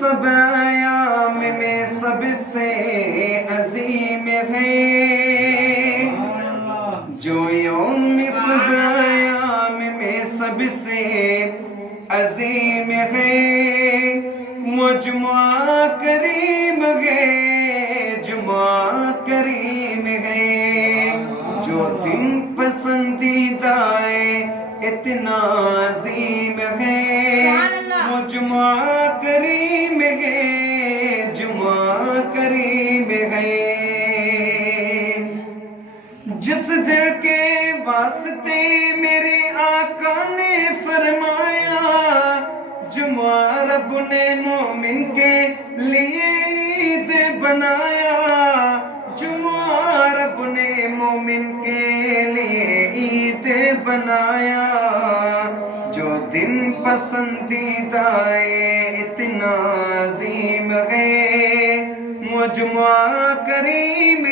سب ایام میں سب سے عظیم ہے، جو یوم سب ایام میں سب سے عظیم ہے، وہ جمعہ کریم ہے، جمعہ کریم ہے، جو دن پسندیدہ اتنا عظیم ہے، وہ جمعہ کریم ہے، جمعہ کریم ہے۔ جس دل کے واسطے میرے آقا نے فرمایا، جمعہ رب نے مومن کے لیے عید بنایا، جمعہ رب نے مومن کے لیے عید بنایا، جو دن پسندیدہ اتنا عظیم ہے، وہ جمعہ کریم